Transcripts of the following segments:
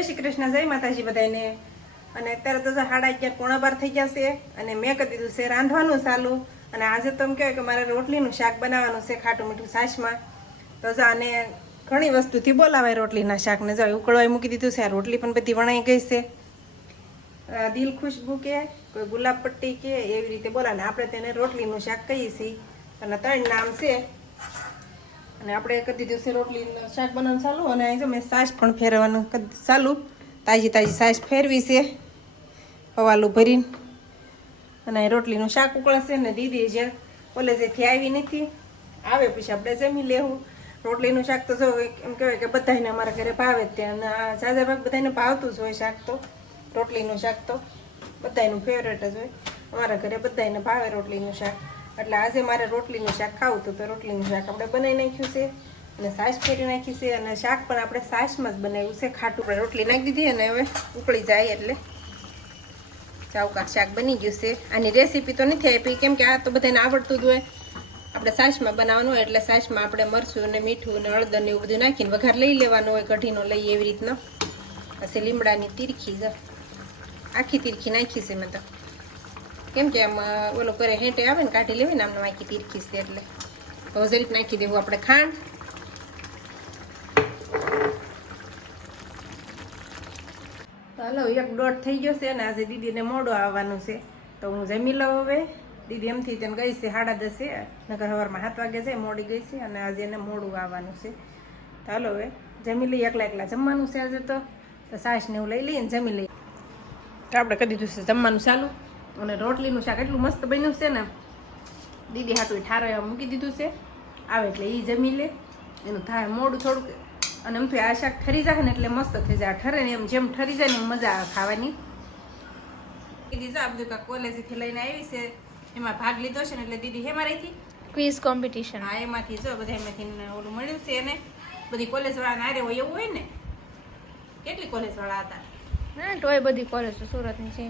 જય શ્રી કૃષ્ણ, જય માતાજી બધાને। અને અત્યારે તો 11:30 પોણા 12 થઈ જશે અને મેં કરી દીધું છે રાંધવાનું ચાલુ। અને આજે તો એમ કહેવાય કે મારે રોટલીનું શાક બનાવવાનું છે, ખાટું મીઠું છાશમાં। તો આને ઘણી વસ્તુથી બોલાવાય રોટલીના શાકને। જો ઉકળવાય મૂકી દીધું છે, આ રોટલી પણ બધી વણાઈ ગઈ છે। દિલ ખુશ્બુ કે કોઈ ગુલાબ પટ્ટી કે એવી રીતે બોલાવે, આપણે તેને રોટલીનું શાક કહીએ છીએ। અને 3 નામ છે અને આપણે કરી દીધું છે રોટલીનું શાક બનાવવાનું ચાલુ। અને અહીં જો મેં છાશ પણ ફેરવવાનું ચાલુ, તાજી છાશ ફેરવી છે પવાલું ભરીને। અને રોટલીનું શાક ઉકળશે ને દીદી જે કોલેજેથી આવી નથી, આવે પછી આપણે જમી લેવું। રોટલીનું શાક તો જો એમ કહેવાય કે બધાને અમારા ઘરે ભાવે જ ત્યાં, અને ઝાઝા ભાગ બધાને ભાવતું જ હોય શાક તો। રોટલીનું શાક તો બધાનું ફેવરેટ જ હોય, અમારા ઘરે બધાને ભાવે રોટલીનું શાક। એટલે આજે મારે રોટલીનું શાક ખાવું હતું, તો રોટલીનું શાક આપણે બનાવી નાખ્યું છે અને છાશ ફેરવી નાખી છે। અને શાક પણ આપણે છાશમાં જ બનાવ્યું છે, ખાટું પણ રોટલી નાખી દીધી અને હવે ઉકળી જાય એટલે ચાવકાક શાક બની ગયું છે। આની રેસીપી તો નથી આપી કેમ કે આ તો બધાને આવડતું જ હોય, આપણે છાશમાં બનાવવાનું હોય એટલે છાશમાં આપણે મરચું ને મીઠું ને હળદર ને એવું બધું નાખીને વઘાર લઈ લેવાનું હોય, કઢીનો લઈ એવી રીતના। પછી લીમડાની તીરખી આખી તીરખી નાખી છે મેં તો, કેમ કે આમાં ઓલો કરે હેંટે આવે ને કાઢી લેવી ને આમને આખી તીરખી છે એટલે। તો જરીક નાખી દેવું આપણે ખાંડ। તો હાલો 1:30 થઈ ગયો છે અને આજે દીદીને મોડું આવવાનું છે, તો હું જમી લઉં હવે। દીદી એમથી તેને ગઈ છે 10:30, નગર સવારમાં 7 વાગે જાય, મોડી ગઈ છે અને આજે એને મોડું આવવાનું છે। તો હાલો હવે જમી લઈએ, એકલા જમવાનું છે આજે તો છાશ ને એવું લઈ લઈએ ને જમી લઈએ। તો આપણે કરી દીધું છે જમવાનું ચાલુ અને રોટલીનું શાક એટલું મસ્ત બન્યું છે ને, દીદી હાટું ઠારો એવા મૂકી દીધું છે, આવે એટલે એ જમી લે, એનું થાય મોડું થોડુંક। અને એમ તો આ શાક ઠરી જાય ને એટલે મસ્ત થઈ જાય, ઠરે ને એમ જેમ ઠરી જાય ને મજા આવે ખાવાની। દીદી જો આ બધું કાંક કોલેજથી લઈને આવી છે, એમાં ભાગ લીધો છે ને એટલે દીદી હેમાં રહી હતી ક્વિઝ કોમ્પિટિશન। હા એમાંથી જો બધા એમાંથી ઓલું મળ્યું છે એને, બધી કોલેજ વાળા નારે હોય એવું હોય ને। કેટલી કોલેજ વાળા હતા? ના તોય બધી કોલેજ સુરતની છે,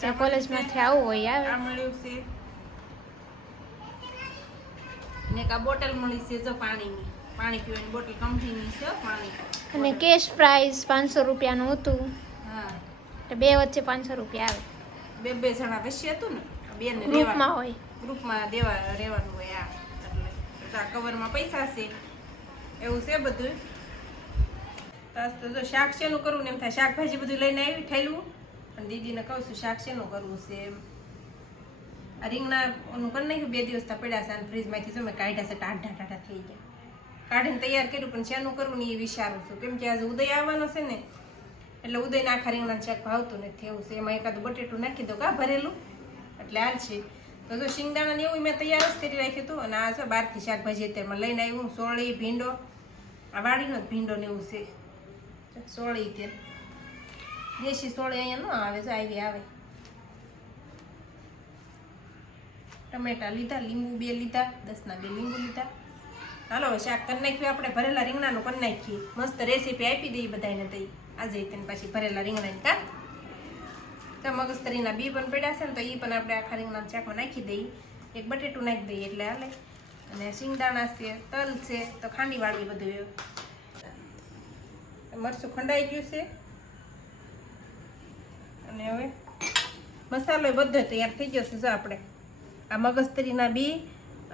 જે કોલેજમાંથી આવું હોય આવે। આ મળ્યું છે ને કા બોટલ મળી છે જો પાણીની, પાણી પીવાની બોટલ કંપનીની છે પાણી। અને કેશ પ્રાઇઝ 500 રૂપિયાનું હતું, હા એટલે બે વચ્ચે 500 રૂપિયા આવે। બે જણા વચ્ચે હતું ને, બેને ગ્રુપમાં હોય, ગ્રુપમાં રહેવાનું હોય આ, એટલે આ કવરમાં પૈસા છે એવું છે બધું। તો જો શાક શેનું કરવું ને એમ થાય, શાકભાજી બધું લઈને આવી ઠેલું અને દીદીને કહું છું શાક શેનું કરવું છે એમ। આ રીંગણા ઓનું કરી નાખ્યું, 2 દિવસ પડ્યા છે અને ફ્રીજમાંથી જો મેં કાઢ્યા છે, ટાઢા થઈ ગયા, કાઢીને તૈયાર કર્યું, પણ શેનું કરવું ને એ વિચારું છું કેમ કે આજે ઉદય આવવાનો છે ને એટલે ઉદયને આખા રીંગણાનું શાક ભાવતું નથી એવું છે, એમાં એકાદું બટેટું નાખી દો કા ભરેલું એટલે હાલ છે। તો જો શિંગદાણા ને એવું મેં તૈયાર જ કરી રાખ્યું હતું। અને આ છે બહારથી શાકભાજી અત્યારમાં લઈને આવ્યું, સોળી ભીંડો, આ વાડીનો જ ભીંડો ને એવું છે, સોળી તે દેશી સોળી અહીંયા ન આવે, જો આવી આવે। ટમેટા લીધા, લીંબુ 2 લીધા, 10ના 2 લીંબુ લીધા। હાલો શાક કરી નાખ્યું આપણે, ભરેલા રીંગણાનું કરી નાખીએ, મસ્ત રેસીપી આપી દઈએ બધાને તઈ આજે તેને પાછી ભરેલા રીંગણાની કા। તો મગજતરીના બી પણ પડ્યા છે ને, તો એ પણ આપણે આખા રીંગણાના શાકમાં નાખી દઈએ, એક બટેટું નાખી દઈએ એટલે હાલે। અને શિંગદાણા છે, તલ છે, તો ખાંડી વાળવી બધું એવું। મરચું ખંડાઈ ગયું છે અને હવે મસાલો બધો તૈયાર થઈ ગયો છે। જો આપણે આ મગજતરીના બી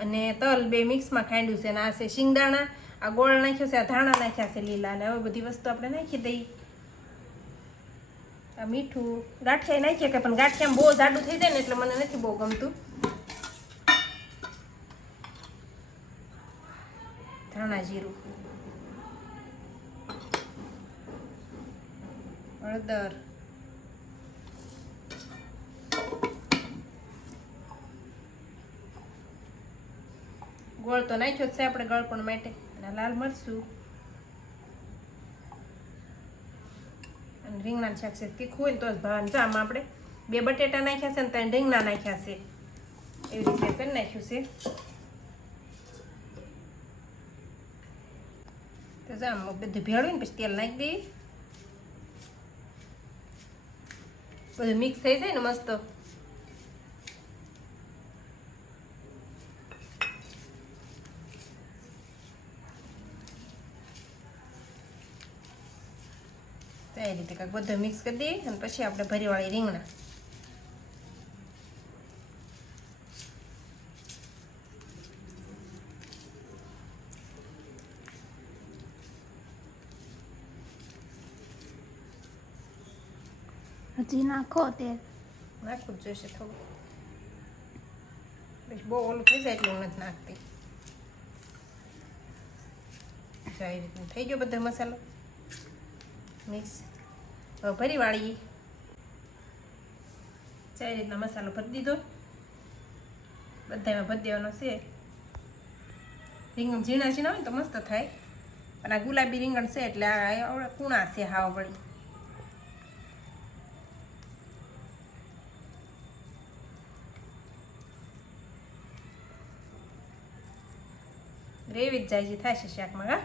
અને તલ 2 મિક્સમાં ખાંડ્યું છે, અને આ છે શિંગદાણા, આ ગોળ નાખ્યો છે, આ ધાણા નાખ્યા છે લીલા, અને હવે બધી વસ્તુ આપણે નાખી દઈએ। આ મીઠું, ગાંઠિયા નાખીએ કે પણ ગાંઠિયામાં બહુ જાડું થઈ જાય ને એટલે મને નથી બહુ ગમતું। ધાણા જીરું, હળદર, ગોળ તો નાખ્યો જ છે આપણે ગળપણ માટે, અને લાલ મરચું અને રીંગણાનું શાક છે તીખું હોય ને તો જ ભાવે। જો આમાં આપણે 2 બટેટા નાખ્યા છે ને 3 રીંગણા નાખ્યા છે, એવી રીતે કરી નાખ્યું છે। તો જો આમ બધું ભેળવી ને પછી તેલ નાખી દઈએ, બધું મિક્સ થઈ જાય ને મસ્ત। આ રીતે કાંઈક બધું મિક્સ કરી દઈએ અને પછી આપણે ભરીવાળી રીંગણા. હજી નાખો તેલ. નાખવું જ જોઈશે થોડું, બસ બહુ ઓલું થઈ જાય એટલે હું નથી નાખતી. આવી રીતનું થઈ ગયો બધો મસાલો મિક્સ. હવે ભરી વાળીએ. આવી રીતના મસાલો ભરી દીધો, બધામાં ભરી દેવાનો છે. રીંગણ ઝીણા ઝીણા હોય તો મસ્ત થાય, પણ આ ગુલાબી રીંગણ છે એટલે આ કૂણા છે હાવ વળી. ગ્રેવી જ જાય છે થાય છે શાકમાં. હા,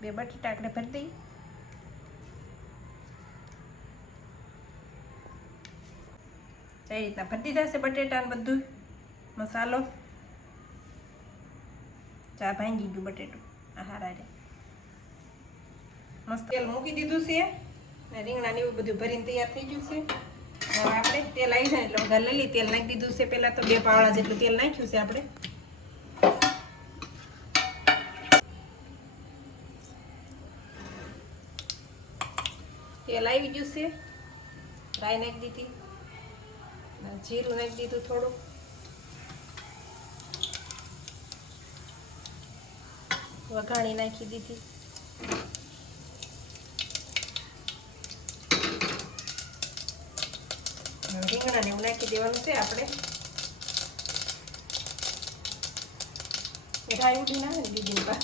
બે બટાટા આપણે ભરી દઈએ. એ રીતના ભરી દીધા છે બટેટા ને બધું મસાલો. ચા ભાંગી ગયું બટેટું. હારા રે મસ્ત તેલ મૂકી દીધું છે ને રીંગણા ને એવું બધું ભરીને તૈયાર થઈ ગયું છે. હવે આપણે તેલ આવી જાય એટલે વધારે લીલી તેલ નાખી દીધું છે. પહેલા તો 2 પાવડા જેટલું તેલ નાખ્યું છે આપણે. તેલ આવી ગયું છે, રાઈ નાખી દીધી, જીરું નાખી દીધું થોડુંક, વઘાણી નાખી દીધી. રીંગણાને એવું નાખી દેવાનું છે આપણે. રાઈ ઉઠી ના આવે ને બીજી પર.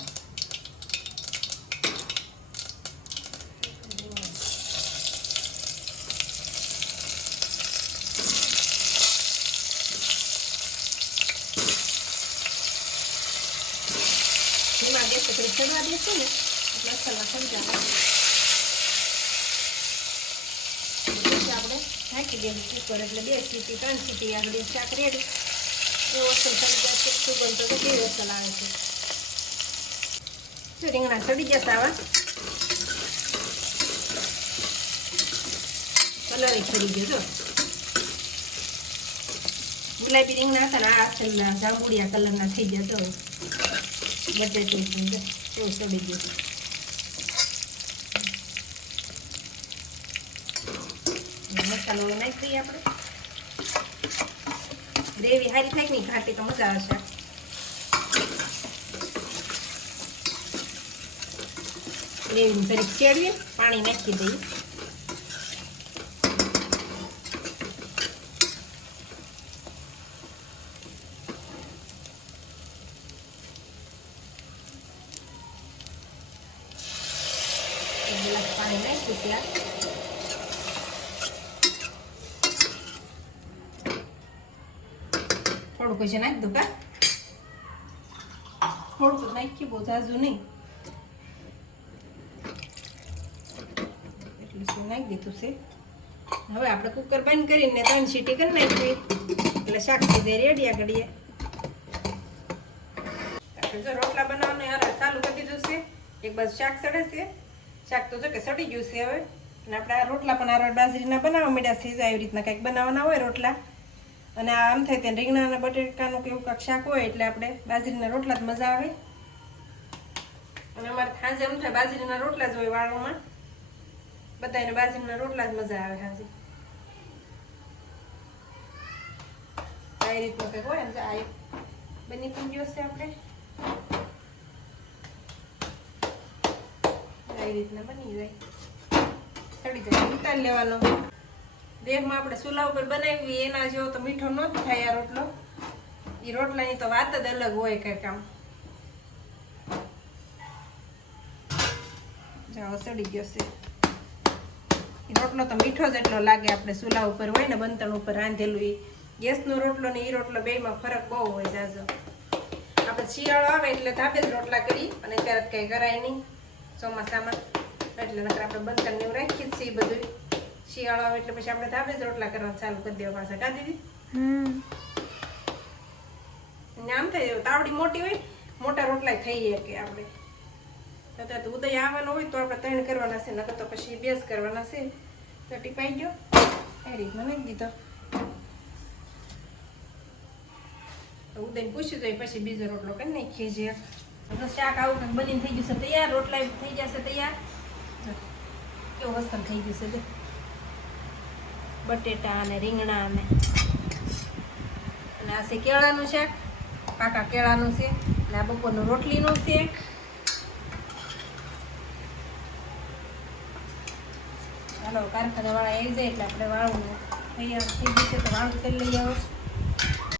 ધીમા ગેસ પર ચડવા દેશું ને એટલે મસાલા થઈ જાય. આપણે નાખી દઈએ કુકર એટલે 2 સીટી 3 સીટી આગળ શાક રેડી. એવો વસ્તુ થઈ જશે. સુગંધ તો 2 વસ્તુ આવે છે. જો રીંગણા ચડી જશે આવા, કલર ચડી ગયો. જો ગુલાબી રીંગણા હતા ને આ છેલ્લા જાંબુડિયા કલરના થઈ ગયા. તો બટેટું એવું ચડી ગયું. મસાલો નાખી દઈએ આપણે. ગ્રેવી સારી થાય ને ઘાટી તો મજા આવશે. ગ્રેવી તરીકે ચેડવીએ, પાણી નાખી દઈએ. ગ્લાસ પાણી નાખ્યું ત્યાં થોડુંક છે નાખી દઉં. કા થોડુંક નાખી, બહુ ઝાઝું નહીં. એટલું શું નાખી દીધું છે. હવે આપણે કુકર બંધ કરીને 3 સીટી કરી નાખીએ એટલે શાક થઈ જાય રેડી. આગળીએ આપણે જો રોટલા બનાવવાનું યાર ચાલુ કરી દીધું છે. એક બાજુ શાક સડે છે. શાક તો જો કે સડી ગયું છે હવે. અને આપણે આ રોટલા પણ આ બાજરીના બનાવવા માંડ્યા છે. આવી રીતના કંઈક બનાવવાના હોય રોટલા. અને આમ થાય ત્યાં રીંગણા અને બટેકાનું કેવું કાંક શાક હોય એટલે આપણે બાજરીના રોટલા જ મજા આવે. અને અમારે સાંજે એમ થાય બાજરીના રોટલા જ હોય વાળોમાં. બધાને બાજરીના રોટલા જ મજા આવે સાંજે. આ રીતનું કંઈક હોય ને. આ બની પણ ગયો છે આપણે. આ રીતના બની જાય, ચડી જાય, ઉતારી લેવાનો. દેહમાં આપણે ચૂલા ઉપર બનાવી એના જેવો તો મીઠો ન થાય આ રોટલો. એ રોટલાની તો વાત જ અલગ હોય કંઈક આમ. જાઓ સડી ગયો છે. એ રોટલો તો મીઠો જ એટલો લાગે આપણે ચૂલા ઉપર હોય ને બંતણ ઉપર રાંધેલું. એ ગેસનો રોટલો ને એ રોટલો બેમાં ફરક બહુ હોય જાજો. આપણે શિયાળો આવે એટલે ધાબે જ રોટલા કરી અને ત્યારે કંઈ કરાય નહીં ચોમાસામાં. એટલે નકર આપણે બંતણ ને એવું રાખીએ જ છીએ બધું. શિયાળો આવે એટલે પછી આપણે ધાબે જ રોટલા કરવાનું ચાલુ કરી દેવા પાછા. કા દીદી? ને આમ થાય તાવડી મોટી હોય મોટા રોટલા થઈ કે આપણે અત્યારે તો ઉદય આવવાનો હોય તો આપણે 3 કરવાના છે નકર તો પછી 2 જ કરવાના છે તો ટીપાઈ ગયો એ રીતના નાખી દીધો ઉદયને પૂછી જોઈએ પછી બીજો રોટલો કરી નાખીએ છીએ તો શાક આવું કંઈક બનીને થઈ ગયું છે તૈયાર રોટલા થઈ જશે તૈયાર કેવું વસ્તુ થઈ ગયું છે જો બટેટા અને રીંગણા અને આ છે કેળાનું શાક પાકા કેળાનું છે અને આ બપોરનું રોટલીનું છે ચાલો કારખાના વાળા આવી જાય એટલે આપણે વાળું તૈયાર થઈ ગયું છે તો વાળું કરી લઈ આવો